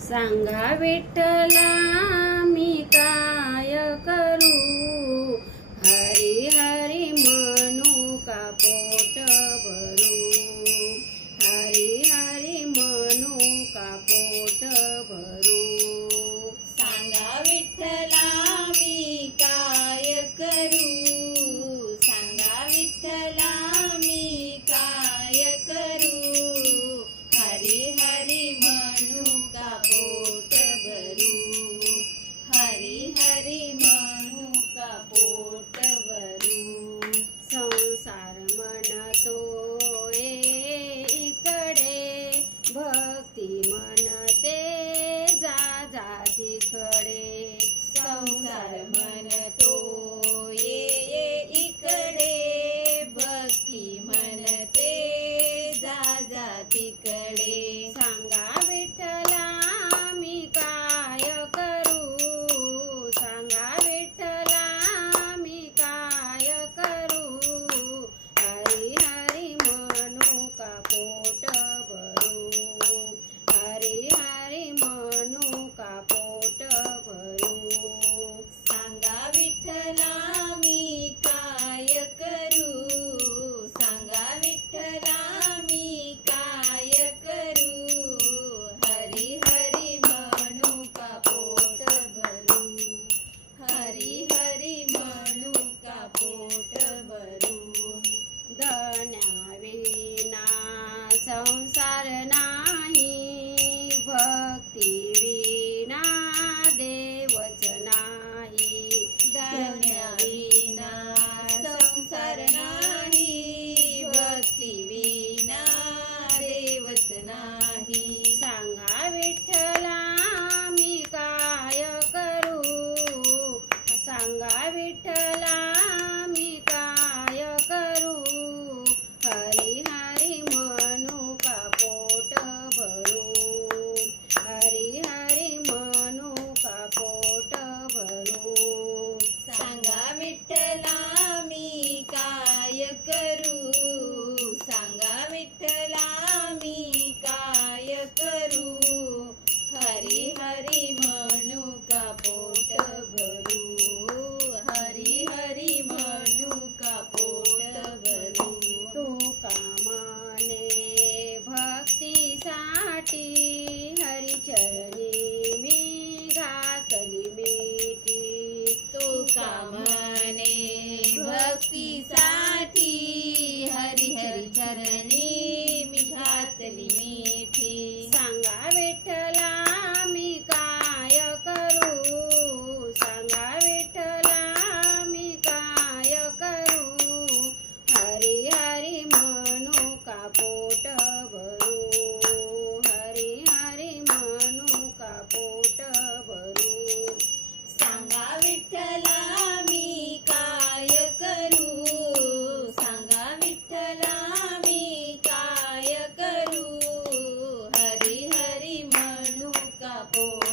सांगा विठ्ठला मी काय करू? हरी हरी चार म्हणतो इकडे. भक्ती म्हणते जा जा तिकडे. संसार म्हणतो ये इकडे. भक्ती म्हणते जा जा तिकडे. so sad. po.